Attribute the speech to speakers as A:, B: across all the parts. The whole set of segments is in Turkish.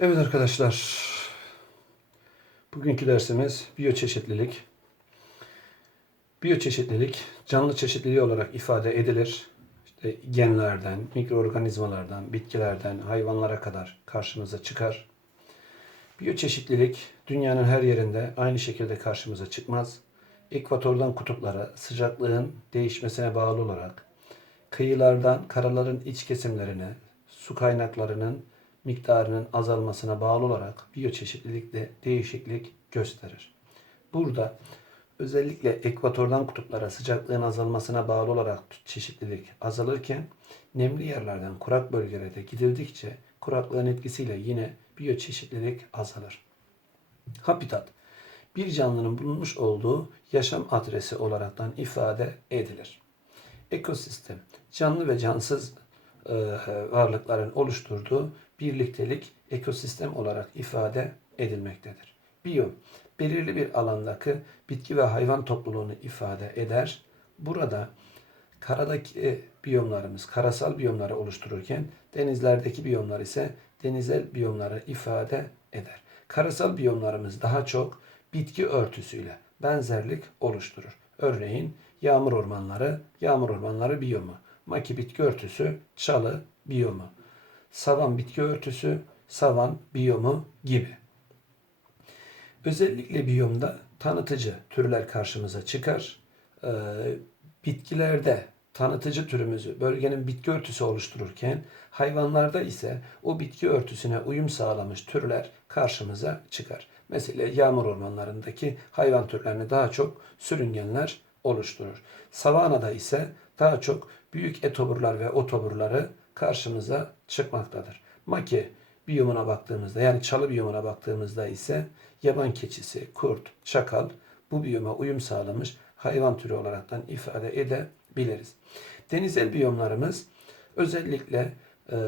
A: Evet arkadaşlar. Bugünkü dersimiz biyoçeşitlilik. Biyoçeşitlilik canlı çeşitliliği olarak ifade edilir. İşte genlerden, mikroorganizmalardan, bitkilerden, hayvanlara kadar karşımıza çıkar. Biyoçeşitlilik dünyanın her yerinde aynı şekilde karşımıza çıkmaz. Ekvatordan kutuplara sıcaklığın değişmesine bağlı olarak kıyılardan karaların iç kesimlerine su kaynaklarının miktarının azalmasına bağlı olarak biyoçeşitlilikte değişiklik gösterir. Burada özellikle ekvatordan kutuplara sıcaklığın azalmasına bağlı olarak çeşitlilik azalırken nemli yerlerden kurak bölgelere gidildikçe kuraklığın etkisiyle yine biyoçeşitlilik azalır. Habitat bir canlının bulunmuş olduğu yaşam adresi olaraktan ifade edilir. Ekosistem canlı ve cansız varlıkların oluşturduğu birliktelik ekosistem olarak ifade edilmektedir. Biyom belirli bir alandaki bitki ve hayvan topluluğunu ifade eder. Burada karadaki biyomlarımız karasal biyomları oluştururken denizlerdeki biyomlar ise denizel biyomları ifade eder. Karasal biyomlarımız daha çok bitki örtüsüyle benzerlik oluşturur. Örneğin yağmur ormanları, yağmur ormanları biyomu. Maki bitki örtüsü, çalı biyomu. Savan bitki örtüsü, savan biyomu gibi. Özellikle biyomda tanıtıcı türler karşımıza çıkar. Ee, bitkilerde tanıtıcı türümüzü bölgenin bitki örtüsü oluştururken hayvanlarda ise o bitki örtüsüne uyum sağlamış türler karşımıza çıkar. Mesela yağmur ormanlarındaki hayvan türlerini daha çok sürüngenler oluşturur. Savanada ise daha çok büyük etoburlar ve otoburları karşımıza çıkmaktadır. Maki biyomuna baktığımızda yani çalı biyomuna baktığımızda ise yaban keçisi, kurt, çakal bu biyoma uyum sağlamış hayvan türü olaraktan ifade edebiliriz. Denizel biyomlarımız özellikle e,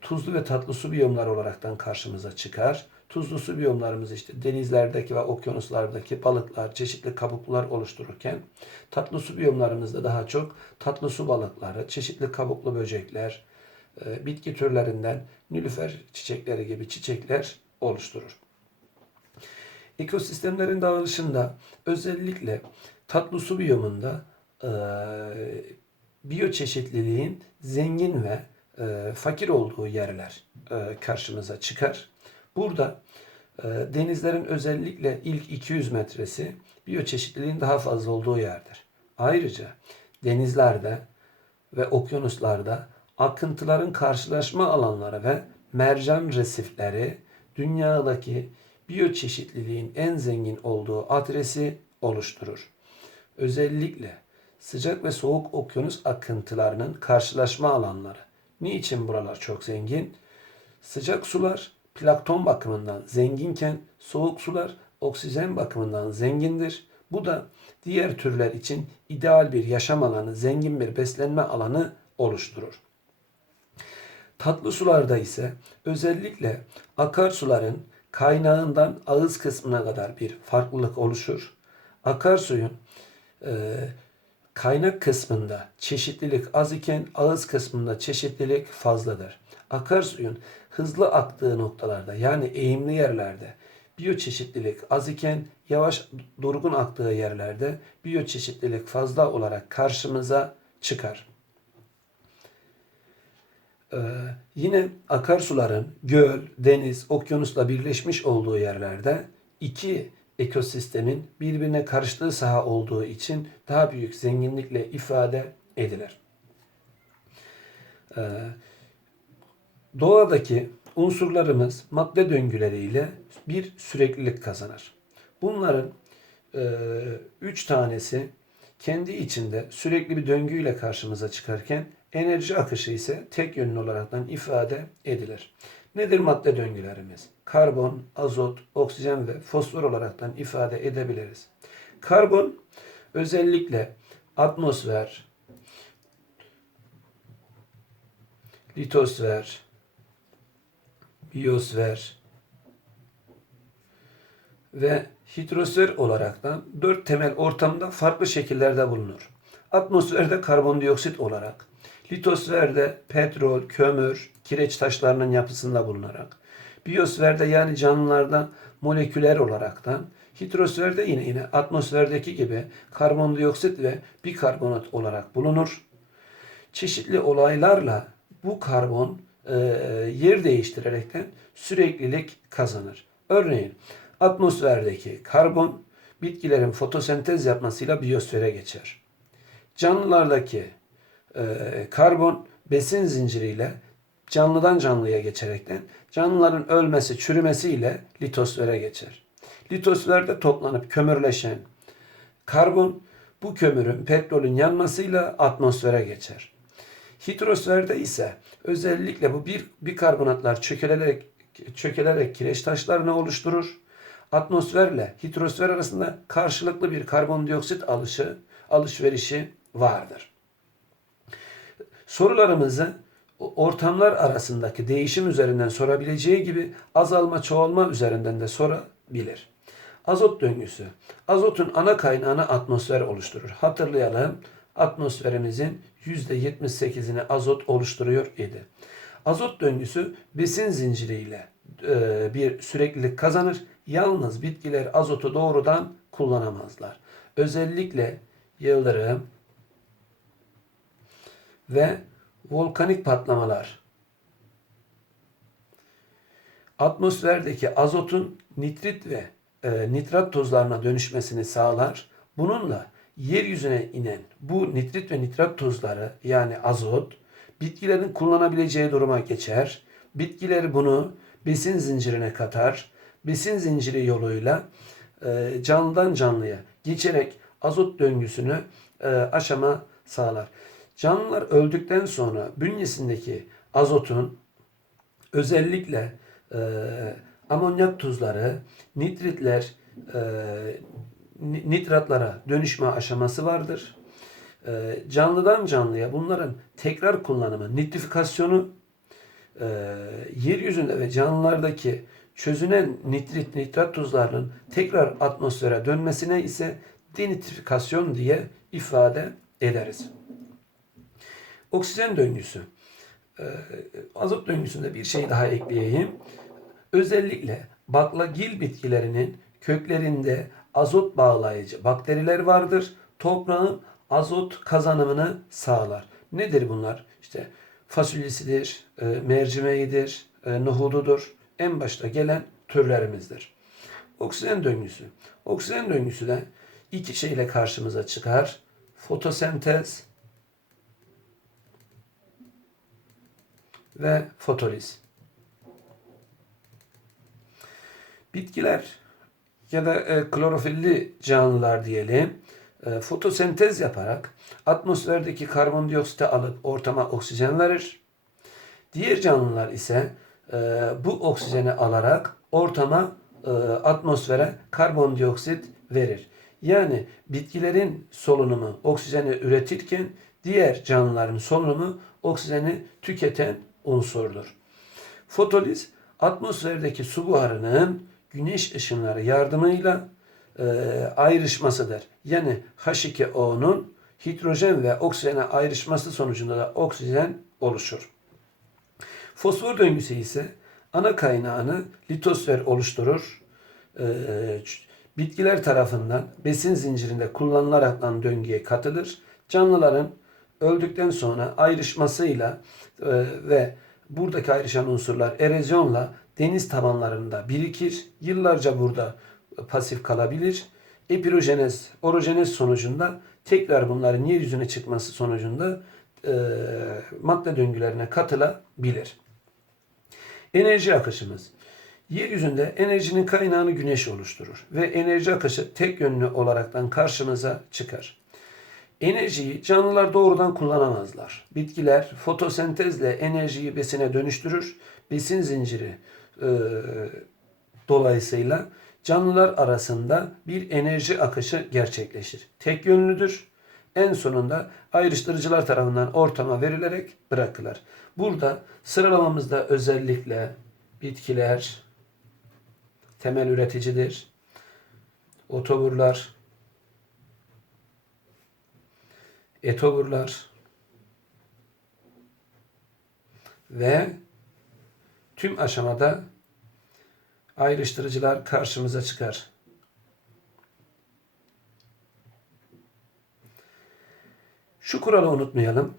A: tuzlu ve tatlı su biyomları olaraktan karşımıza çıkar. Tuzlu su biyomlarımız işte denizlerdeki ve okyanuslardaki balıklar, çeşitli kabuklar oluştururken tatlı su biyomlarımızda daha çok tatlı su balıkları, çeşitli kabuklu böcekler, bitki türlerinden nilüfer çiçekleri gibi çiçekler oluşturur. Ekosistemlerin dağılışında özellikle tatlı su biyomunda e, biyoçeşitliliğin zengin ve e, fakir olduğu yerler e, karşımıza çıkar. Burada e, denizlerin özellikle ilk 200 metresi biyoçeşitliliğin daha fazla olduğu yerdir. Ayrıca denizlerde ve okyanuslarda akıntıların karşılaşma alanları ve mercan resifleri dünyadaki biyoçeşitliliğin en zengin olduğu adresi oluşturur. Özellikle sıcak ve soğuk okyanus akıntılarının karşılaşma alanları. Niçin buralar çok zengin? Sıcak sular plankton bakımından zenginken soğuk sular oksijen bakımından zengindir. Bu da diğer türler için ideal bir yaşam alanı, zengin bir beslenme alanı oluşturur. Tatlı sularda ise özellikle akarsuların kaynağından ağız kısmına kadar bir farklılık oluşur. Akarsuyun e, kaynak kısmında çeşitlilik az iken ağız kısmında çeşitlilik fazladır. Akarsuyun hızlı aktığı noktalarda yani eğimli yerlerde biyoçeşitlilik az iken yavaş durgun aktığı yerlerde biyoçeşitlilik fazla olarak karşımıza çıkar. Ee, yine akarsuların göl, deniz, okyanusla birleşmiş olduğu yerlerde iki ekosistemin birbirine karıştığı saha olduğu için daha büyük zenginlikle ifade edilir. Ee, doğadaki unsurlarımız madde döngüleriyle bir süreklilik kazanır. Bunların e, üç tanesi kendi içinde sürekli bir döngüyle karşımıza çıkarken enerji akışı ise tek yönlü olaraktan ifade edilir. Nedir madde döngülerimiz? Karbon, azot, oksijen ve fosfor olaraktan ifade edebiliriz. Karbon özellikle atmosfer, litosfer, biyosfer ve hidrosfer olaraktan dört temel ortamda farklı şekillerde bulunur. Atmosferde karbondioksit olarak, litosferde petrol, kömür, kireç taşlarının yapısında bulunarak, Biyosferde yani canlılarda moleküler olaraktan, hidrosferde yine yine atmosferdeki gibi karbondioksit ve bikarbonat olarak bulunur. Çeşitli olaylarla bu karbon e, yer değiştirerekten süreklilik kazanır. Örneğin atmosferdeki karbon bitkilerin fotosentez yapmasıyla biyosfere geçer. Canlılardaki karbon besin zinciriyle canlıdan canlıya geçerekten canlıların ölmesi, çürümesiyle litosfere geçer. Litosferde toplanıp kömürleşen karbon bu kömürün petrolün yanmasıyla atmosfere geçer. Hidrosferde ise özellikle bu bir bikarbonatlar çökelerek çökelerek kireç taşlarını oluşturur. Atmosferle hidrosfer arasında karşılıklı bir karbondioksit alışı, alışverişi vardır. Sorularımızı ortamlar arasındaki değişim üzerinden sorabileceği gibi azalma çoğalma üzerinden de sorabilir. Azot döngüsü. Azotun ana kaynağını atmosfer oluşturur. Hatırlayalım atmosferimizin %78'ini azot oluşturuyor idi. Azot döngüsü besin zinciriyle e, bir süreklilik kazanır. Yalnız bitkiler azotu doğrudan kullanamazlar. Özellikle yıldırım ve volkanik patlamalar atmosferdeki azotun nitrit ve e, nitrat tozlarına dönüşmesini sağlar. Bununla yeryüzüne inen bu nitrit ve nitrat tozları yani azot bitkilerin kullanabileceği duruma geçer. Bitkiler bunu besin zincirine katar. Besin zinciri yoluyla e, canlıdan canlıya geçerek azot döngüsünü e, aşama sağlar. Canlılar öldükten sonra bünyesindeki azotun özellikle e, amonyak tuzları, nitritler, e, nitratlara dönüşme aşaması vardır. E, canlıdan canlıya bunların tekrar kullanımı, nitrifikasyonu e, yeryüzünde ve canlılardaki çözünen nitrit, nitrat tuzlarının tekrar atmosfere dönmesine ise denitrifikasyon diye ifade ederiz. Oksijen döngüsü. Ee, azot döngüsünde bir şey daha ekleyeyim. Özellikle baklagil bitkilerinin köklerinde azot bağlayıcı bakteriler vardır. Toprağın azot kazanımını sağlar. Nedir bunlar? İşte fasulyesidir, e, mercimeğidir, e, nohududur. En başta gelen türlerimizdir. Oksijen döngüsü. Oksijen döngüsü de iki şeyle karşımıza çıkar. Fotosentez ve fotoliz. Bitkiler ya da e, klorofilli canlılar diyelim e, fotosentez yaparak atmosferdeki karbondioksiti alıp ortama oksijen verir. Diğer canlılar ise e, bu oksijeni alarak ortama e, atmosfere karbondioksit verir. Yani bitkilerin solunumu oksijeni üretirken diğer canlıların solunumu oksijeni tüketen unsurdur. Fotoliz atmosferdeki su buharının güneş ışınları yardımıyla e, ayrışmasıdır. Yani H2O'nun hidrojen ve oksijene ayrışması sonucunda da oksijen oluşur. Fosfor döngüsü ise ana kaynağını litosfer oluşturur. E, bitkiler tarafından besin zincirinde kullanılarak döngüye katılır. Canlıların öldükten sonra ayrışmasıyla e, ve buradaki ayrışan unsurlar erozyonla deniz tabanlarında birikir. Yıllarca burada pasif kalabilir. Epirojenez, orojenez sonucunda tekrar bunların yeryüzüne çıkması sonucunda e, madde döngülerine katılabilir. Enerji akışımız. Yeryüzünde enerjinin kaynağını güneş oluşturur ve enerji akışı tek yönlü olaraktan karşımıza çıkar. Enerjiyi canlılar doğrudan kullanamazlar. Bitkiler fotosentezle enerjiyi besine dönüştürür. Besin zinciri e, dolayısıyla canlılar arasında bir enerji akışı gerçekleşir. Tek yönlüdür. En sonunda ayrıştırıcılar tarafından ortama verilerek bırakılır. Burada sıralamamızda özellikle bitkiler temel üreticidir. Otoburlar, etoburlar ve tüm aşamada ayrıştırıcılar karşımıza çıkar. Şu kuralı unutmayalım.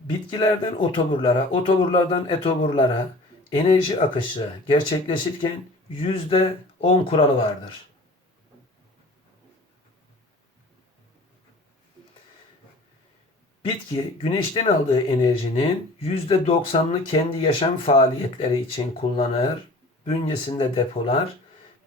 A: Bitkilerden otoburlara, otoburlardan etoburlara enerji akışı gerçekleşirken yüzde on kuralı vardır. Bitki güneşten aldığı enerjinin yüzde doksanını kendi yaşam faaliyetleri için kullanır, bünyesinde depolar.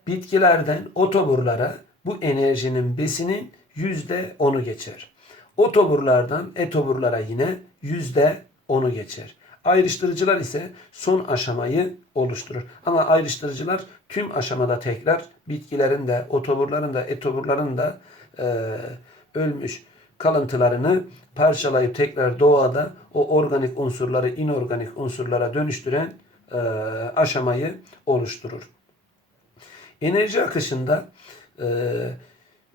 A: Bitkilerden otoburlara bu enerjinin besinin yüzde onu geçer. Otoburlardan etoburlara yine yüzde onu geçer. Ayrıştırıcılar ise son aşamayı oluşturur. Ama ayrıştırıcılar tüm aşamada tekrar bitkilerin de, otoburların da, etoburların da e, ölmüş kalıntılarını parçalayıp tekrar doğada o organik unsurları inorganik unsurlara dönüştüren e, aşamayı oluşturur. Enerji akışında e,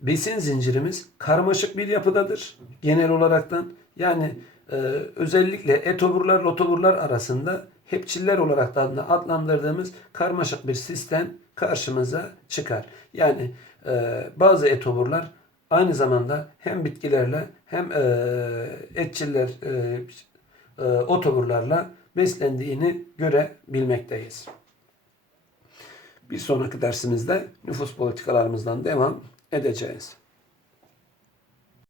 A: besin zincirimiz karmaşık bir yapıdadır genel olaraktan. Yani e, özellikle etoburlar lotoburlar arasında hepçiller olarak da adlandırdığımız karmaşık bir sistem karşımıza çıkar. Yani e, bazı etoburlar aynı zamanda hem bitkilerle hem e, etçiller e, e, otoburlarla beslendiğini görebilmekteyiz. Bir sonraki dersimizde nüfus politikalarımızdan devam edeceğiz.